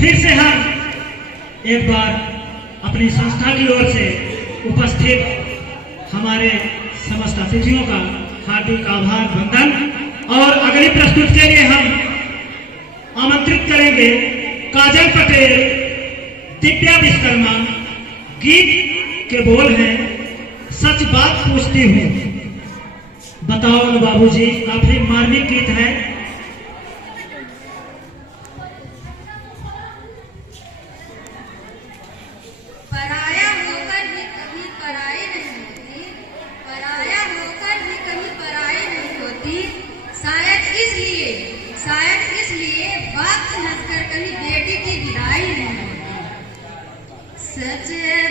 फिर से हम एक बार अपनी संस्था की ओर से उपस्थित हमारे समस्त अतिथियों का हार्दिक आभार वंदन। और अगली प्रस्तुत के लिए हम आमंत्रित करेंगे काजल पटेल, दिव्या विश्वकर्मा। गीत के बोल हैं, सच बात पूछती हूँ, बताओ न बाबूजी। काफी मार्मिक गीत है। पराया होकर भी कभी पराई नहीं होती, पराया होकर भी कभी पराई नहीं होती। शायद इसलिए बाप से हंसकर कभी बेटी की विदाई नहीं होती। सच है